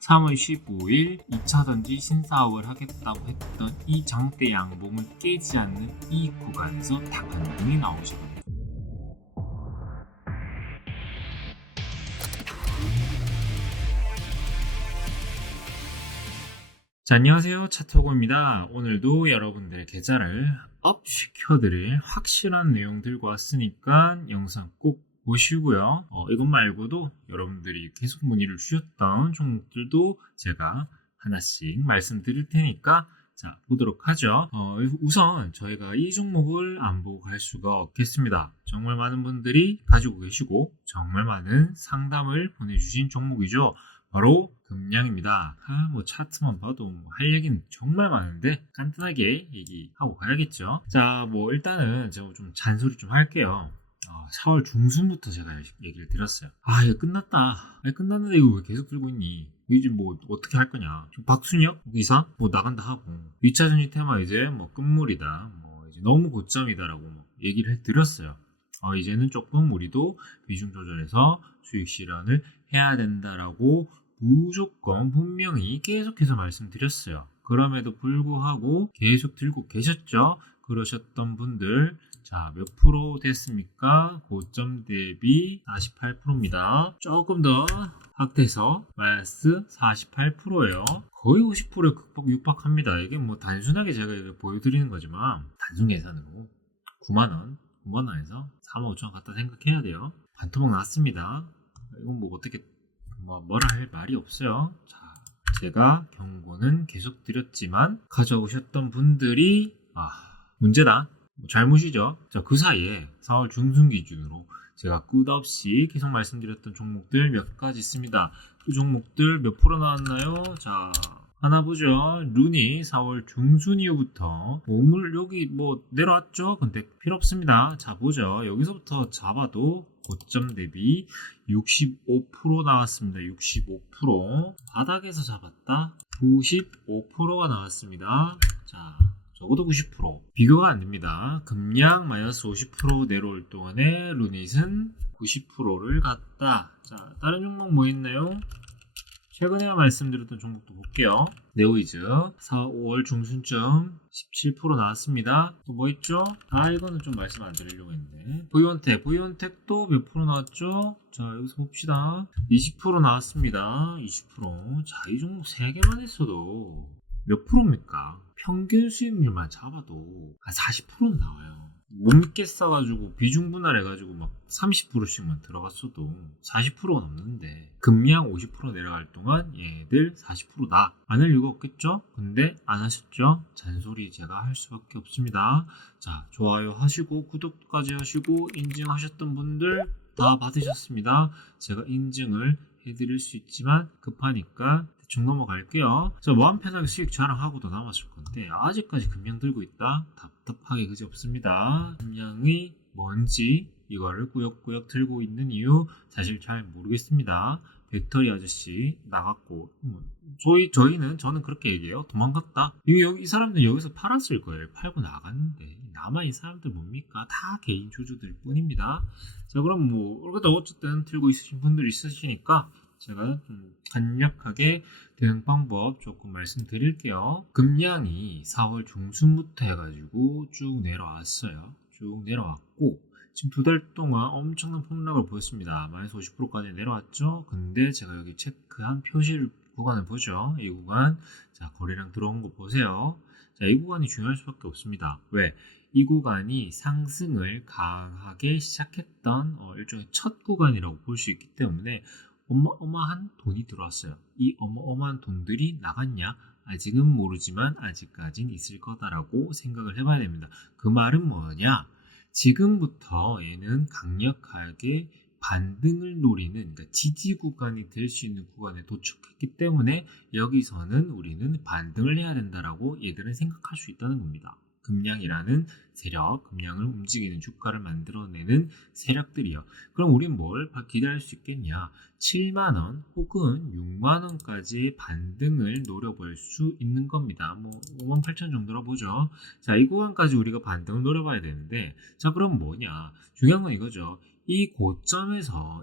3월 15일 2차전지 신사업을 하겠다고 했던 이 장대 양봉을 깨지 않는 이 구간에서 딱 한 분이 나오시거든요. 자, 안녕하세요. 차터고입니다. 오늘도 여러분들 계좌를 업 시켜드릴 확실한 내용 들고 왔으니까 영상 꼭 보시고요. 이것 말고도 여러분들이 계속 문의를 주셨던 종목들도 제가 하나씩 말씀드릴 테니까 자, 보도록 하죠. 우선 저희가 이 종목을 안 보고 갈 수가 없겠습니다. 정말 많은 분들이 가지고 계시고 정말 많은 상담을 보내주신 종목이죠. 바로 금량입니다. 차트만 봐도 할 얘기는 정말 많은데 간단하게 얘기하고 가야겠죠. 자, 일단은 제가 좀 잔소리 좀 할게요. 4월 중순부터 제가 얘기를 드렸어요. 이거 끝났다. 끝났는데 이거 왜 계속 들고 있니? 이제 어떻게 할 거냐? 박순혁 이사 나간다 하고 2차전지 테마 이제 끝물이다. 이제 너무 고점이다라고 얘기를 해드렸어요. 이제는 조금 우리도 비중 조절해서 수익 실현을 해야 된다라고 무조건 분명히 계속해서 말씀드렸어요. 그럼에도 불구하고 계속 들고 계셨죠? 그러셨던 분들, 자, 몇 프로 됐습니까? 고점 대비 48%입니다. 조금 더 확대해서 마이너스 48%예요. 거의 50%에 육박합니다. 이게 단순하게 제가 보여드리는 거지만 단순 계산으로 9만원에서 45,000원 갖다 생각해야 돼요. 반토막 났습니다. 이건 어떻게 뭐라 할 말이 없어요. 자, 제가 경고는 계속 드렸지만 가져오셨던 분들이 문제다. 잘못이죠. 자, 그 사이에 4월 중순 기준으로 제가 끝없이 계속 말씀드렸던 종목들 몇 가지 있습니다. 그 종목들 몇 프로 나왔나요? 자, 하나 보죠. 룬이 4월 중순 이후부터 오물 여기 내려왔죠? 근데 필요 없습니다. 자, 보죠. 여기서부터 잡아도 고점 대비 65% 나왔습니다. 65%. 바닥에서 잡았다. 95%가 나왔습니다. 자, 적어도 90%. 비교가 안 됩니다. 금량 마이너스 50% 내려올 동안에 루닛은 90%를 갔다. 자, 다른 종목 뭐 있나요? 최근에 말씀드렸던 종목도 볼게요. 네오이즈 5월 중순쯤 17% 나왔습니다. 또 뭐 있죠? 이거는 좀 말씀 안 드리려고 했는데 V원텍도 몇 프로 나왔죠? 자, 여기서 봅시다. 20% 나왔습니다. 20%. 자, 이 종목 3개만 했어도 몇 프로입니까? 평균 수익률만 잡아도 한 40%는 나와요. 못 믿겠어가지고 비중 분할해가지고 30%씩만 들어갔어도 40%가 넘는데 금량 50% 내려갈 동안 얘들 40%다. 안 할 이유가 없겠죠? 근데 안 하셨죠? 잔소리 제가 할 수밖에 없습니다. 자, 좋아요 하시고 구독까지 하시고 인증하셨던 분들 다 받으셨습니다. 제가 인증을 해드릴 수 있지만 급하니까 대충 넘어갈게요. 자, 마음 편하게 수익 자랑하고도 남았을 건데 아직까지 금량 들고 있다? 답답하게 그지 없습니다. 금량이 뭔지 이거를 꾸역꾸역 들고 있는 이유 사실 잘 모르겠습니다. 벡터리 아저씨 나갔고 저는 그렇게 얘기해요. 도망갔다. 이 사람들 여기서 팔았을 거예요. 팔고 나갔는데 남아있는 사람들 뭡니까? 다 개인 주주들 뿐입니다. 자, 그럼 그래도 어쨌든 들고 있으신 분들 있으시니까 제가 좀 간략하게 대응 방법 조금 말씀드릴게요. 금량이 4월 중순부터 해가지고 쭉 내려왔어요. 쭉 내려왔고 지금 2달 동안 엄청난 폭락을 보였습니다. 마이너스 50%까지 내려왔죠. 근데 제가 여기 체크한 표시 구간을 보죠. 이 구간, 자, 거래량 들어온 거 보세요. 자, 이 구간이 중요할 수밖에 없습니다. 왜? 이 구간이 상승을 강하게 시작했던 일종의 첫 구간이라고 볼 수 있기 때문에 어마어마한 돈이 들어왔어요. 이 어마어마한 돈들이 나갔냐? 아직은 모르지만 아직까진 있을 거다라고 생각을 해봐야 됩니다. 그 말은 뭐냐? 지금부터 얘는 강력하게 반등을 노리는, 그러니까 지지 구간이 될 수 있는 구간에 도착했기 때문에 여기서는 우리는 반등을 해야 된다라고 얘들은 생각할 수 있다는 겁니다. 금량이라는 세력, 금량을 움직이는 주가를 만들어내는 세력들이요. 그럼 우린 뭘 기대할 수 있겠냐? 7만원 혹은 6만원까지 반등을 노려볼 수 있는 겁니다. 58,000 정도라 보죠. 자, 이 구간까지 우리가 반등을 노려봐야 되는데, 자, 그럼 뭐냐? 중요한 건 이거죠. 이 고점에서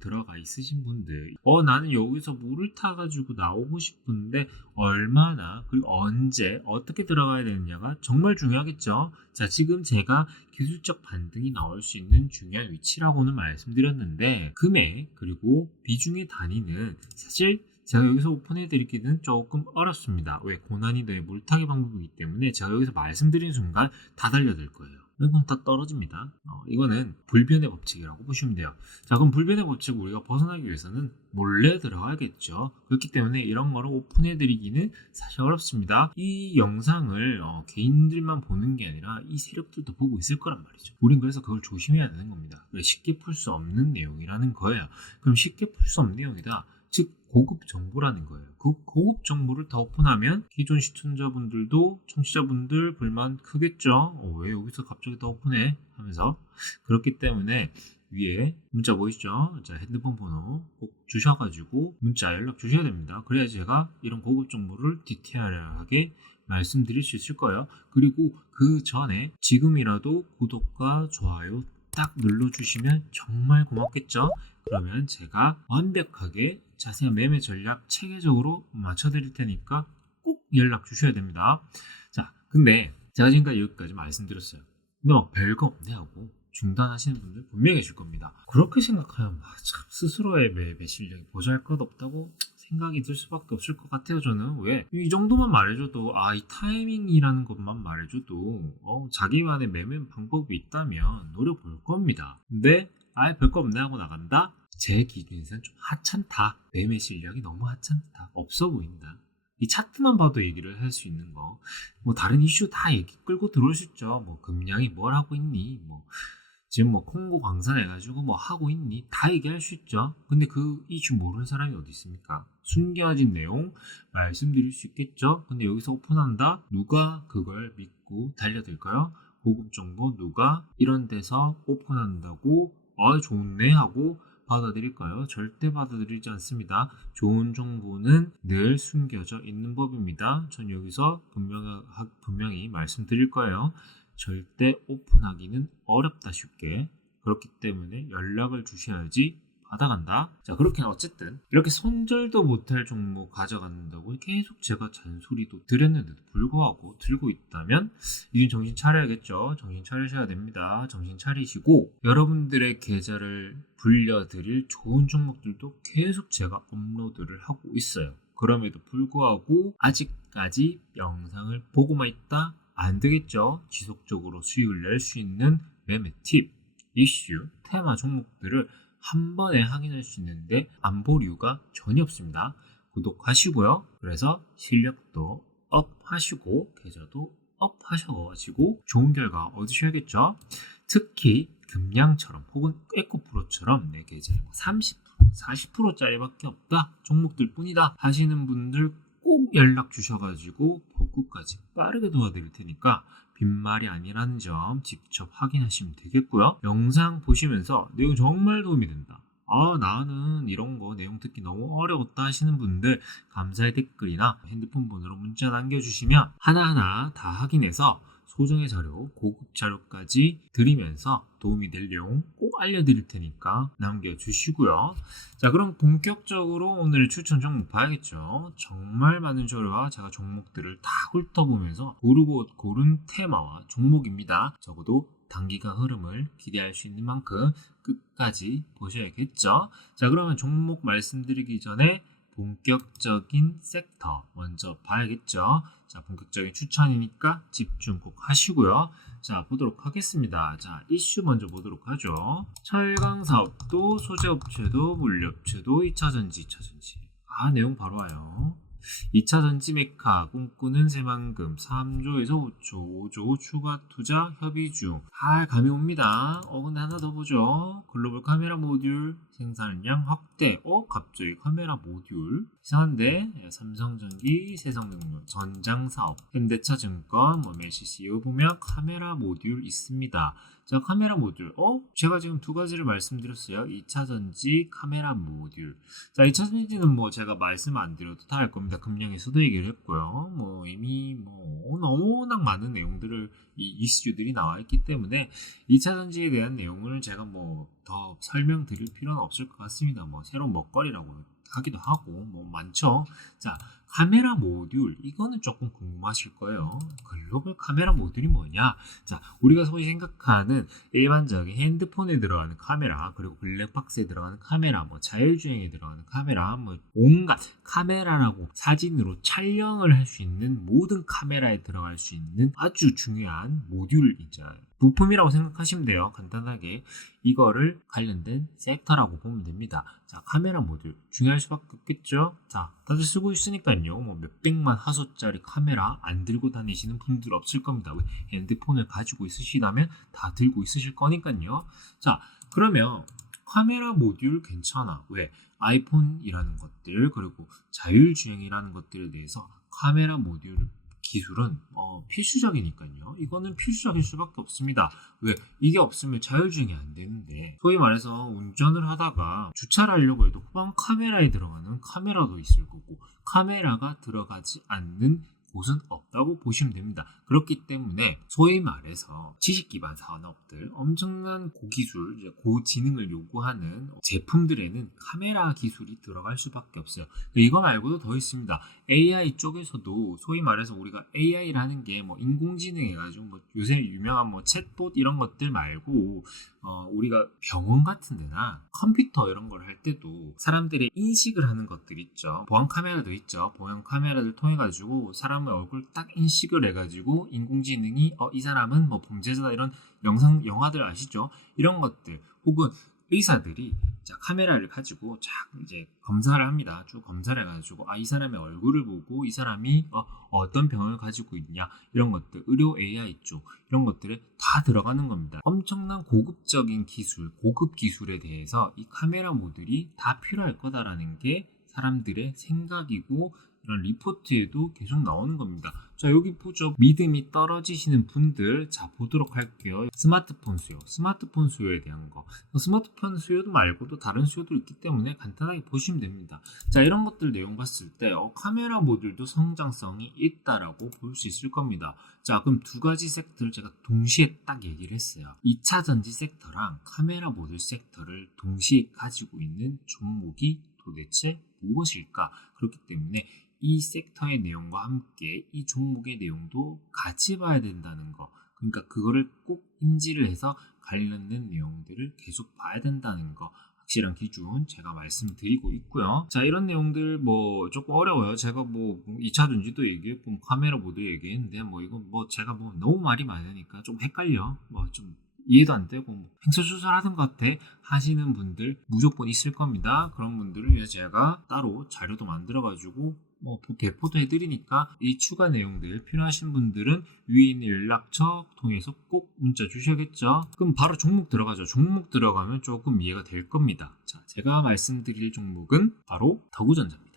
들어가 있으신 분들, 나는 여기서 물을 타가지고 나오고 싶은데 얼마나, 그리고 언제, 어떻게 들어가야 되느냐가 정말 중요하겠죠. 자, 지금 제가 기술적 반등이 나올 수 있는 중요한 위치라고는 말씀드렸는데, 금액, 그리고 비중의 단위는 사실 제가 여기서 오픈해 드리기는 조금 어렵습니다. 왜? 고난이도의 물타기 방법이기 때문에 제가 여기서 말씀드린 순간 다 달려들 거예요. 이건 다 떨어집니다. 이거는 불변의 법칙이라고 보시면 돼요. 자, 그럼 불변의 법칙을 우리가 벗어나기 위해서는 몰래 들어가야겠죠. 그렇기 때문에 이런 거를 오픈해드리기는 사실 어렵습니다. 이 영상을 개인들만 보는 게 아니라 이 세력들도 보고 있을 거란 말이죠. 우린 그래서 그걸 조심해야 되는 겁니다. 쉽게 풀 수 없는 내용이라는 거예요. 그럼 쉽게 풀 수 없는 내용이다. 즉 고급 정보라는 거예요. 그 고급 정보를 다 오픈하면 기존 시청자분들도 청취자분들 불만 크겠죠. 왜 여기서 갑자기 다 오픈해? 하면서. 그렇기 때문에 위에 문자 보이시죠? 자, 핸드폰 번호 꼭 주셔가지고 문자 연락 주셔야 됩니다. 그래야 제가 이런 고급 정보를 디테일하게 말씀드릴 수 있을 거예요. 그리고 그 전에 지금이라도 구독과 좋아요 딱 눌러주시면 정말 고맙겠죠? 그러면 제가 완벽하게 자세한 매매 전략 체계적으로 맞춰드릴 테니까 꼭 연락 주셔야 됩니다. 자, 근데 제가 지금까지 여기까지 말씀드렸어요. 근데 막 별거 없네 하고 중단하시는 분들 분명히 계실 겁니다. 그렇게 생각하면 참 스스로의 매매 실력이 보잘 것 없다고 생각이 들 수밖에 없을 것 같아요. 저는 왜? 이 정도만 말해줘도 이 타이밍이라는 것만 말해줘도 자기만의 매매 방법이 있다면 노려볼 겁니다. 근데 별거 없네 하고 나간다? 제 기준에서는 좀 하찮다. 매매 실력이 너무 하찮다. 없어 보인다. 이 차트만 봐도 얘기를 할 수 있는 거. 다른 이슈 다 얘기 끌고 들어올 수 있죠. 금량이 뭘 하고 있니? 지금 콩고 광산해가지고 하고 있니? 다 얘기할 수 있죠. 근데 그 이슈 모르는 사람이 어디 있습니까? 숨겨진 내용 말씀드릴 수 있겠죠. 근데 여기서 오픈한다? 누가 그걸 믿고 달려들까요? 고급 정보 누가 이런 데서 오픈한다고 좋네 하고 받아들일까요? 절대 받아들이지 않습니다. 좋은 정보는 늘 숨겨져 있는 법입니다. 전 여기서 분명히 말씀드릴 거예요. 절대 오픈하기는 어렵다 쉽게. 그렇기 때문에 연락을 주셔야지 받아간다. 자, 그렇게 어쨌든 이렇게 손절도 못할 종목 가져간다고 계속 제가 잔소리도 드렸는데도 불구하고 들고 있다면 이젠 정신 차려야겠죠. 정신 차리셔야 됩니다. 정신 차리시고 여러분들의 계좌를 불려드릴 좋은 종목들도 계속 제가 업로드를 하고 있어요. 그럼에도 불구하고 아직까지 영상을 보고만 있다? 안 되겠죠. 지속적으로 수익을 낼 수 있는 매매 팁, 이슈, 테마 종목들을 한 번에 확인할 수 있는데 안 볼 이유가 전혀 없습니다. 구독하시고요. 그래서 실력도 업하시고 계좌도 업하셔가지고 좋은 결과 얻으셔야겠죠. 특히 금양처럼 혹은 에코프로처럼 내 계좌에 30%, 40%짜리밖에 없다 종목들 뿐이다 하시는 분들 꼭 연락 주셔가지고 복구까지 빠르게 도와드릴 테니까 빈말이 아니라는 점 직접 확인하시면 되겠고요. 영상 보시면서 내용 정말 도움이 된다. 나는 이런 거 내용 듣기 너무 어려웠다 하시는 분들 감사의 댓글이나 핸드폰 번호로 문자 남겨주시면 하나하나 다 확인해서 소정의 자료, 고급 자료까지 드리면서 도움이 될 내용 꼭 알려드릴 테니까 남겨주시고요. 자, 그럼 본격적으로 오늘 추천 종목 봐야겠죠. 정말 많은 자료와 제가 종목들을 다 훑어보면서 고르고 고른 테마와 종목입니다. 적어도 단기간 흐름을 기대할 수 있는 만큼 끝까지 보셔야겠죠. 자, 그러면 종목 말씀드리기 전에 본격적인 섹터 먼저 봐야겠죠. 자, 본격적인 추천이니까 집중 꼭 하시고요. 자, 보도록 하겠습니다. 자, 이슈 먼저 보도록 하죠. 철강 사업도 소재업체도 물류업체도 2차전지, 2차전지. 내용 바로 와요. 2차 전지 메카 꿈꾸는 새만금 3조에서 5조, 5조 추가 투자 협의 중. 감이 옵니다. 근데 하나 더 보죠. 글로벌 카메라 모듈 생산량 확대. 갑자기 카메라 모듈 이상한데. 삼성전기, 세성능lượng, 전장사업, 현대차증권, LCC 보면 카메라 모듈 있습니다. 자, 카메라 모듈. 제가 지금 두 가지를 말씀드렸어요. 2차 전지 카메라 모듈. 자, 2차 전지는 뭐 제가 말씀 안 드려도 다 알 겁니다. 금령에서도 얘기를 했고요. 뭐 이미 뭐 너무나 많은 내용들을 이 이슈들이 나와 있기 때문에 2차 전지에 대한 내용을 제가 뭐 더 설명드릴 필요는 없을 것 같습니다. 뭐 새로운 먹거리라고 하기도 하고 뭐 많죠. 자, 카메라 모듈 이거는 조금 궁금하실 거예요. 글로벌 카메라 모듈이 뭐냐? 자, 우리가 소위 생각하는 일반적인 핸드폰에 들어가는 카메라, 그리고 블랙박스에 들어가는 카메라, 뭐 자율주행에 들어가는 카메라, 뭐 온갖 카메라라고 사진으로 촬영을 할 수 있는 모든 카메라에 들어갈 수 있는 아주 중요한 모듈이죠. 부품이라고 생각하시면 돼요. 간단하게 이거를 관련된 섹터라고 보면 됩니다. 자, 카메라 모듈 중요할 수밖에 없겠죠. 자, 다들 쓰고 있으니까요. 뭐 몇백만 화소짜리 카메라 안 들고 다니시는 분들 없을 겁니다. 왜? 핸드폰을 가지고 있으시다면 다 들고 있으실 거니까요. 자, 그러면 카메라 모듈 괜찮아. 왜? 아이폰이라는 것들, 그리고 자율주행이라는 것들에 대해서 카메라 모듈 기술은 필수적이니까요. 이거는 필수적일 수밖에 없습니다. 왜? 이게 없으면 자율주행이 안 되는데, 소위 말해서 운전을 하다가 주차를 하려고 해도 후방 카메라에 들어가는 카메라도 있을 거고, 카메라가 들어가지 않는 곳은 없다고 보시면 됩니다. 그렇기 때문에 소위 말해서 지식 기반 산업들, 엄청난 고기술, 이제 고지능을 요구하는 제품들에는 카메라 기술이 들어갈 수밖에 없어요. 이거 말고도 더 있습니다. AI 쪽에서도 소위 말해서 우리가 AI라는 게 뭐 인공지능 해가지고 뭐 요새 유명한 뭐 챗봇 이런 것들 말고 우리가 병원 같은 데나 컴퓨터 이런 걸 할 때도 사람들의 인식을 하는 것들 있죠. 보안 카메라도 있죠. 보안 카메라를 통해 가지고 사람의 얼굴 딱 인식을 해가지고 인공지능이 이 사람은 뭐 범죄자다 이런 영화들 아시죠? 이런 것들 혹은 의사들이 카메라를 가지고 쫙 이제 검사를 합니다. 쭉 검사를 해가지고 이 사람의 얼굴을 보고 이 사람이 어떤 병을 가지고 있냐 이런 것들, 의료 AI 쪽 이런 것들에 다 들어가는 겁니다. 엄청난 고급적인 기술, 고급 기술에 대해서 이 카메라 모듈이 다 필요할 거다라는 게 사람들의 생각이고 이런 리포트에도 계속 나오는 겁니다. 자, 여기 보죠. 믿음이 떨어지시는 분들, 자, 보도록 할게요. 스마트폰 수요. 스마트폰 수요에 대한 거. 스마트폰 수요도 말고도 다른 수요도 있기 때문에 간단하게 보시면 됩니다. 자, 이런 것들 내용 봤을 때 카메라 모듈도 성장성이 있다라고 볼 수 있을 겁니다. 자, 그럼 두 가지 섹터를 제가 동시에 딱 얘기를 했어요. 2차 전지 섹터랑 카메라 모듈 섹터를 동시에 가지고 있는 종목이 도대체 무엇일까? 그렇기 때문에 이 섹터의 내용과 함께 이 종목의 내용도 같이 봐야 된다는 거. 그러니까 그거를 꼭 인지를 해서 관련된 내용들을 계속 봐야 된다는 거. 확실한 기준 제가 말씀드리고 있고요. 자, 이런 내용들 뭐 조금 어려워요. 제가 뭐 2차 전지도 얘기했고 카메라 모두 얘기했는데 뭐 이건 뭐 제가 뭐 너무 말이 많으니까 좀 헷갈려. 뭐 좀 이해도 안 되고 뭐 횡설수설하는 것 같아 하시는 분들 무조건 있을 겁니다. 그런 분들을 위해서 제가 따로 자료도 만들어가지고 뭐 배포도 해드리니까 이 추가 내용들 필요하신 분들은 위에 있는 연락처 통해서 꼭 문자 주셔야겠죠. 그럼 바로 종목 들어가죠. 종목 들어가면 조금 이해가 될 겁니다. 자, 제가 말씀드릴 종목은 바로 더구전자입니다.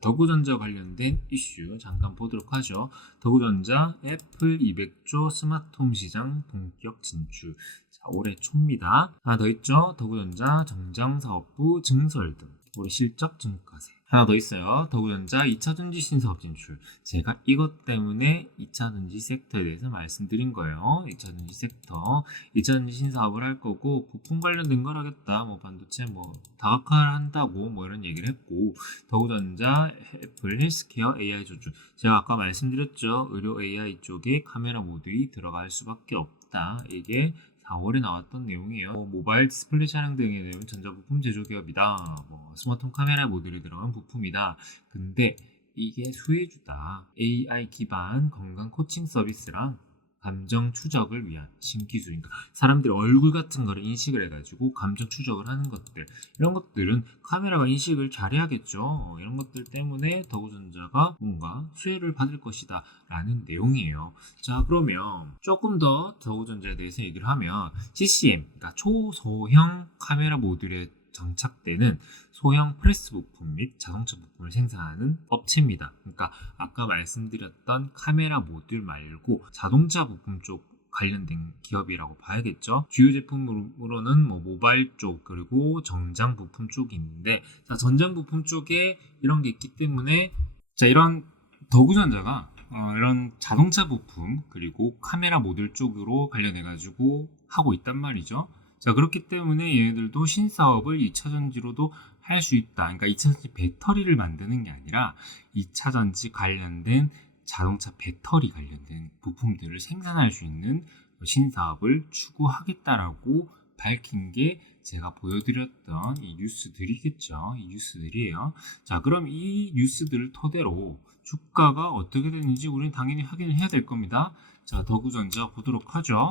더구전자 관련된 이슈 잠깐 보도록 하죠. 더구전자 애플 200조 스마트홈 시장 본격 진출. 자, 올해 초입니다. 하나 더 있죠. 더구전자 정장사업부 증설 등 올해 실적 증가세. 하나 더 있어요. 더구전자 2차 전지 신사업 진출. 제가 이것 때문에 2차 전지 섹터에 대해서 말씀드린 거예요. 2차 전지 섹터, 2차 전지 신사업을 할 거고 부품 관련된 걸 하겠다. 뭐 반도체 뭐 다각화를 한다고 뭐 이런 얘기를 했고, 더구전자, 애플, 헬스케어, AI 조준. 제가 아까 말씀드렸죠. 의료 AI 쪽에 카메라 모듈이 들어갈 수밖에 없다. 이게 4월에 나왔던 내용이에요. 모바일 디스플레이 차량 등에 대한 전자부품 제조기업이다. 스마트폰 카메라 모듈이 들어간 부품이다. 근데 이게 수혜주다. AI 기반 건강 코칭 서비스랑 감정 추적을 위한 신기술. 그러니까 사람들의 얼굴 같은 거를 인식을 해가지고 감정 추적을 하는 것들. 이런 것들은 카메라가 인식을 잘해야겠죠. 이런 것들 때문에 더구전자가 뭔가 수혜를 받을 것이다 라는 내용이에요. 자, 그러면 조금 더 더구전자에 대해서 얘기를 하면 CCM, 그러니까 초소형 카메라 모듈에 장착되는 소형 프레스 부품 및 자동차 부품을 생산하는 업체입니다. 그러니까 아까 말씀드렸던 카메라 모듈 말고 자동차 부품 쪽 관련된 기업이라고 봐야겠죠. 주요 제품으로는 뭐 모바일 쪽 그리고 전장 부품 쪽이 있는데, 자, 전장 부품 쪽에 이런 게 있기 때문에, 자, 이런 더구전자가 이런 자동차 부품 그리고 카메라 모듈 쪽으로 관련해 가지고 하고 있단 말이죠. 자, 그렇기 때문에 얘네들도 신사업을 2차전지로도 할 수 있다. 그러니까 2차전지 배터리를 만드는 게 아니라 2차전지 관련된 자동차 배터리 관련된 부품들을 생산할 수 있는 신사업을 추구하겠다라고 밝힌 게 제가 보여드렸던 이 뉴스들이겠죠. 이 뉴스들이에요. 자, 그럼 이 뉴스들을 토대로 주가가 어떻게 되는지 우리는 당연히 확인을 해야 될 겁니다. 자, 더구전자 보도록 하죠.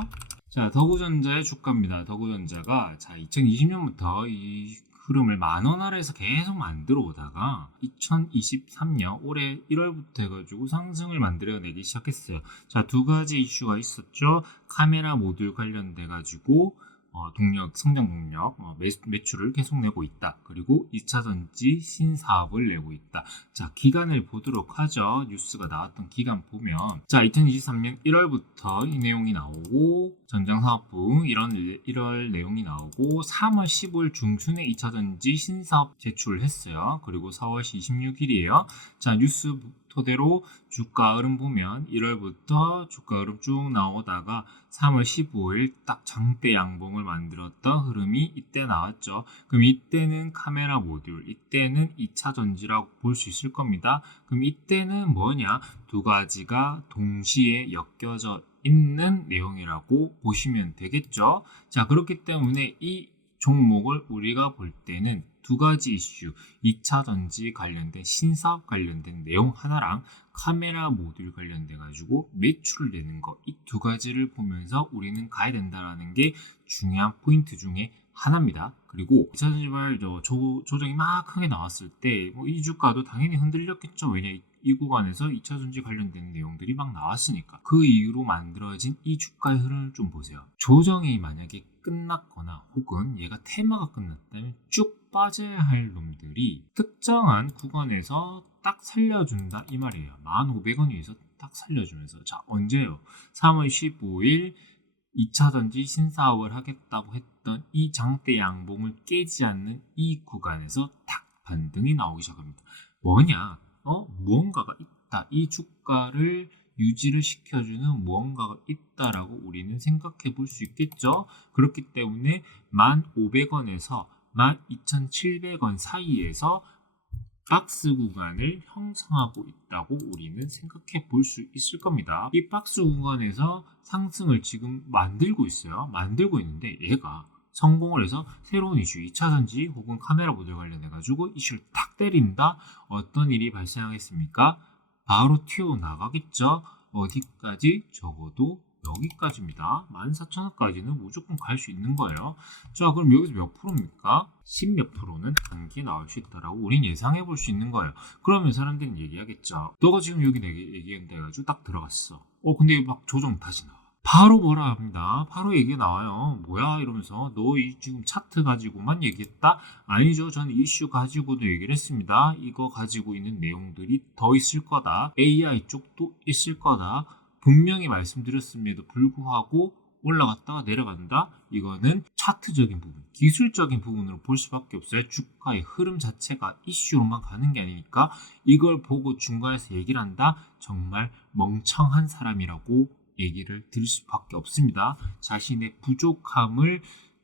자, 더구전자의 주가입니다. 더구전자가 자 2020년부터 이 흐름을 만원 아래에서 계속 만들어 오다가 2023년 올해 1월부터 해가지고 상승을 만들어내기 시작했어요. 자, 두 가지 이슈가 있었죠. 카메라 모듈 관련돼 가지고 동력, 성장 동력, 매출을 계속 내고 있다. 그리고 2차전지 신사업을 내고 있다. 자, 기간을 보도록 하죠. 뉴스가 나왔던 기간 보면, 자, 2023년 1월부터 이 내용이 나오고, 전장사업부 1월 내용이 나오고, 3월 15일 중순에 2차전지 신사업 제출을 했어요. 그리고 4월 26일이에요. 자, 뉴스 토대로 주가 흐름 보면 1월부터 주가 흐름 쭉 나오다가 3월 15일 딱 장대 양봉을 만들었던 흐름이 이때 나왔죠. 그럼 이때는 카메라 모듈, 이때는 2차 전지라고 볼 수 있을 겁니다. 그럼 이때는 뭐냐? 두 가지가 동시에 엮여져 있는 내용이라고 보시면 되겠죠. 자, 그렇기 때문에 이 종목을 우리가 볼 때는 두 가지 이슈, 2차 전지 관련된 신사업 관련된 내용 하나랑 카메라 모듈 관련돼 가지고 매출을 내는 거, 이 두 가지를 보면서 우리는 가야 된다라는 게 중요한 포인트 중에 하나입니다. 그리고 2차 전지발 조정이 막 크게 나왔을 때 이 주가도 당연히 흔들렸겠죠. 왜냐, 이 구간에서 2차 전지 관련된 내용들이 막 나왔으니까. 그 이후로 만들어진 이 주가의 흐름을 좀 보세요. 조정이 만약에 끝났거나 혹은 얘가 테마가 끝났다면 쭉 빠져야 할 놈들이 특정한 구간에서 딱 살려준다 이 말이에요. 1,500원 위에서 딱 살려주면서, 자, 언제요? 3월 15일 2차전지 신사업을 하겠다고 했던 이 장대 양봉을 깨지 않는 이 구간에서 딱 반등이 나오기 시작합니다. 뭐냐? 무언가가 있다. 이 주가를 유지를 시켜주는 무언가가 있다라고 우리는 생각해 볼 수 있겠죠. 그렇기 때문에 1,500원에서 12,700원 사이에서 박스 구간을 형성하고 있다고 우리는 생각해 볼 수 있을 겁니다. 이 박스 구간에서 상승을 지금 만들고 있어요. 만들고 있는데 얘가 성공을 해서 새로운 이슈, 2차전지 혹은 카메라 모듈 관련해 가지고 이슈를 탁 때린다. 어떤 일이 발생하겠습니까? 바로 튀어나가겠죠. 어디까지? 적어도 여기까지입니다. 14,000원까지는 무조건 갈 수 있는 거예요. 자, 그럼 여기서 몇 프로입니까? 10몇 프로는 단기 나올 수 있다라고 우린 예상해 볼 수 있는 거예요. 그러면 사람들은 얘기하겠죠. 너가 지금 여기 내게 얘기한다 해가지고 딱 들어갔어. 근데 막 조정 다시 나와. 바로 뭐라 합니다. 바로 얘기가 나와요. 뭐야 이러면서 너 지금 차트 가지고만 얘기했다? 아니죠. 저는 이슈 가지고도 얘기를 했습니다. 이거 가지고 있는 내용들이 더 있을 거다. AI 쪽도 있을 거다. 분명히 말씀드렸음에도 불구하고 올라갔다가 내려간다. 이거는 차트적인 부분, 기술적인 부분으로 볼 수밖에 없어요. 주가의 흐름 자체가 이슈로만 가는 게 아니니까 이걸 보고 중간에서 얘기를 한다? 정말 멍청한 사람이라고 얘기를 드릴 수밖에 없습니다. 자신의 부족함을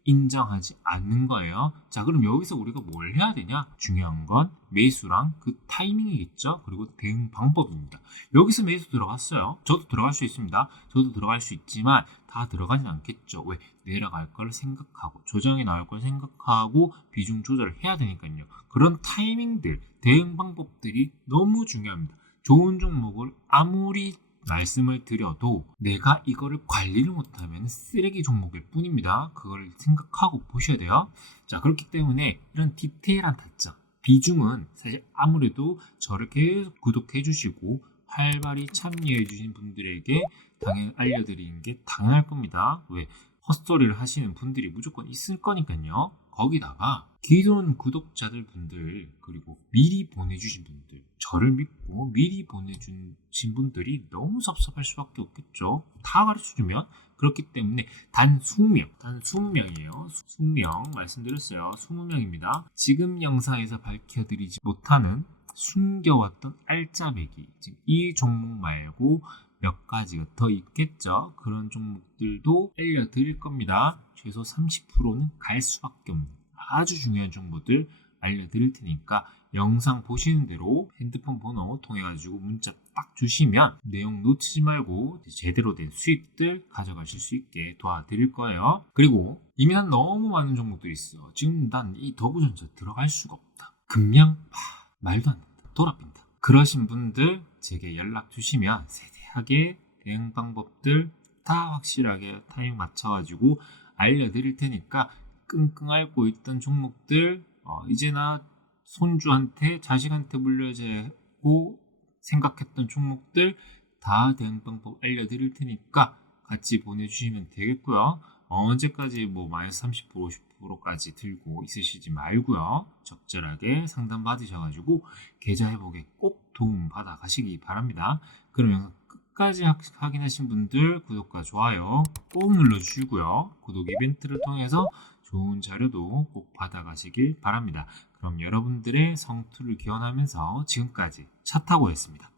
인정하지 않는 거예요. 자, 그럼 여기서 우리가 뭘 해야 되냐? 중요한 건 매수랑 그 타이밍이겠죠. 그리고 대응 방법입니다. 여기서 매수 들어갔어요. 저도 들어갈 수 있습니다. 저도 들어갈 수 있지만 다 들어가진 않겠죠. 왜? 내려갈 걸 생각하고 조정이 나올 걸 생각하고 비중 조절을 해야 되니까요. 그런 타이밍들, 대응 방법들이 너무 중요합니다. 좋은 종목을 아무리 말씀을 드려도 내가 이거를 관리를 못하면 쓰레기 종목일 뿐입니다. 그걸 생각하고 보셔야 돼요. 자, 그렇기 때문에 이런 디테일한 타점, 비중은 사실 아무래도 저를 계속 구독해 주시고 활발히 참여해 주신 분들에게 당연히 알려드리는 게 당연할 겁니다. 왜? 헛소리를 하시는 분들이 무조건 있을 거니까요. 거기다가 기존 구독자들 분들 그리고 미리 보내주신 분들 저를 믿고 미리 보내주신 분들이 너무 섭섭할 수밖에 없겠죠. 다 가르쳐주면 그렇기 때문에 단 20명이에요. 20명 말씀드렸어요. 20명입니다. 지금 영상에서 밝혀드리지 못하는 숨겨왔던 알짜배기 지금 이 종목 말고 몇 가지가 더 있겠죠. 그런 종목들도 알려드릴 겁니다. 최소 30%는 갈 수밖에 없는 아주 중요한 정보들 알려드릴 테니까 영상 보시는 대로 핸드폰 번호 통해 가지고 문자 딱 주시면 내용 놓치지 말고 제대로 된 수익들 가져가실 수 있게 도와드릴 거예요. 그리고 이미 난 너무 많은 종목들이 있어. 지금 난 이 더부전자 들어갈 수가 없다. 금량 말도 안 된다. 돌아빈다. 그러신 분들 제게 연락 주시면 세세하게 대응 방법들 다 확실하게 타이밍 맞춰가지고 알려드릴 테니까 끙끙 앓고 있던 종목들 이제나 손주한테 자식한테 물려주고 생각했던 종목들 다 대응 방법 알려드릴 테니까 같이 보내주시면 되겠고요. 언제까지 뭐 마이너스 30% 50%까지 들고 있으시지 말고요. 적절하게 상담 받으셔가지고 계좌 회복에 꼭 도움 받아 가시기 바랍니다. 그러면 끝까지 확인하신 분들 구독과 좋아요 꼭 눌러주시고요. 구독 이벤트를 통해서 좋은 자료도 꼭 받아가시길 바랍니다. 그럼 여러분들의 성투를 기원하면서 지금까지 차타고였습니다.